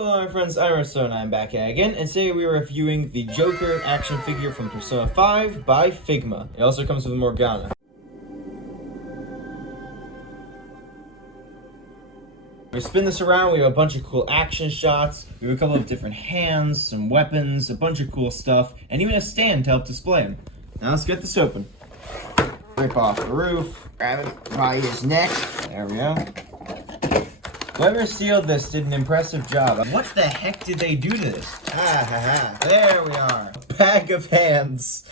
Hello my friends, I'm Russo and I'm back again, and today we are reviewing the Joker action figure from Persona 5 by Figma. It also comes with Morgana. We spin this around, we have a bunch of cool action shots, we have a couple of different hands, some weapons, a bunch of cool stuff, and even a stand to help display them. Now let's get this open. Rip off the roof, grab him by his neck, there we go. Whoever sealed this did an impressive job. What the heck did they do to this? There we are. A bag of hands.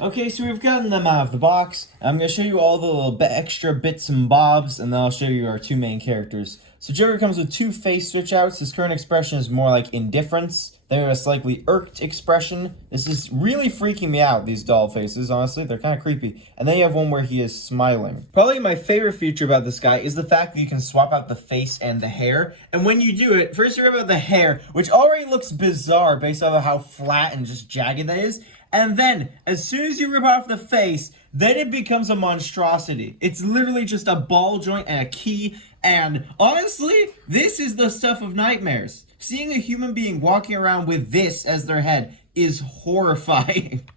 Okay, so we've gotten them out of the box. I'm going to show you all the little extra bits and bobs, and then I'll show you our two main characters. So Joker comes with two face switch outs. His current expression is more like indifference. Then we have a slightly irked expression. This is really freaking me out, these doll faces, honestly. They're kind of creepy. And then you have one where he is smiling. Probably my favorite feature about this guy is the fact that you can swap out the face and the hair. And when you do it, first you rip out the hair, which already looks bizarre based off of how flat and just jagged that is. And then, as soon as you rip off the face, then it becomes a monstrosity. It's literally just a ball joint and a key. And honestly, this is the stuff of nightmares. Seeing a human being walking around with this as their head is horrifying.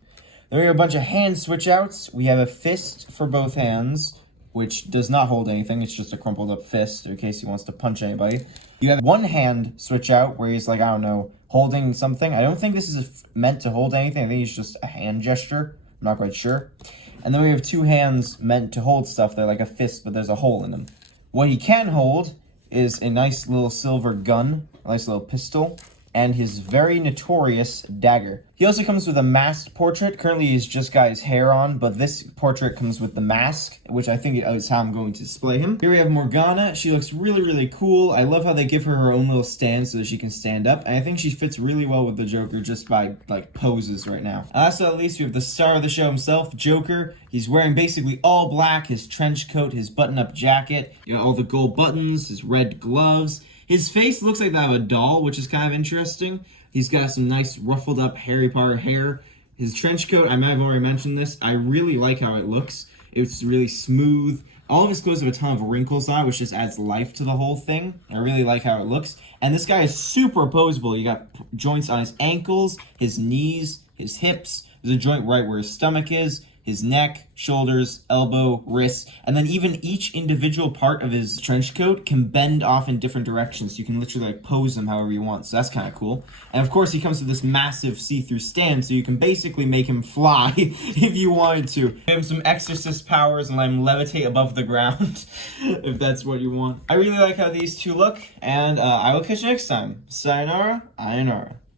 Then we have a bunch of hand switch outs. We have a fist for both hands, which does not hold anything. It's just a crumpled up fist in case he wants to punch anybody. You have one hand switch out where he's like, I don't know, holding something. I don't think this is meant to hold anything. I think it's just a hand gesture. I'm not quite sure. And then we have two hands meant to hold stuff. They're like a fist, but there's a hole in them. What he can hold is a nice little silver gun, a nice little pistol, and his very notorious dagger. He also comes with a masked portrait. Currently, he's just got his hair on, but this portrait comes with the mask, which I think is how I'm going to display him. Here we have Morgana. She looks really, really cool. I love how they give her her own little stand so that she can stand up, and I think she fits really well with the Joker just by, like, poses right now. Last but not least, we have the star of the show himself, Joker. He's wearing basically all black, his trench coat, his button-up jacket, you know, all the gold buttons, his red gloves. His face looks like that of a doll, which is kind of interesting. He's got some nice ruffled up Harry Potter hair. His trench coat, I might have already mentioned this. I really like how it looks. It's really smooth. All of his clothes have a ton of wrinkles on it, which just adds life to the whole thing. I really like how it looks. And this guy is super posable. You got joints on his ankles, his knees, his hips. There's a joint right where his stomach is. His neck, shoulders, elbow, wrists, and then even each individual part of his trench coat can bend off in different directions. You can literally like pose them however you want, so that's kind of cool. And of course, he comes with this massive see-through stand, so you can basically make him fly if you wanted to. Give him some exorcist powers and let him levitate above the ground, if that's what you want. I really like how these two look, and I will catch you next time. Sayonara, ayonara.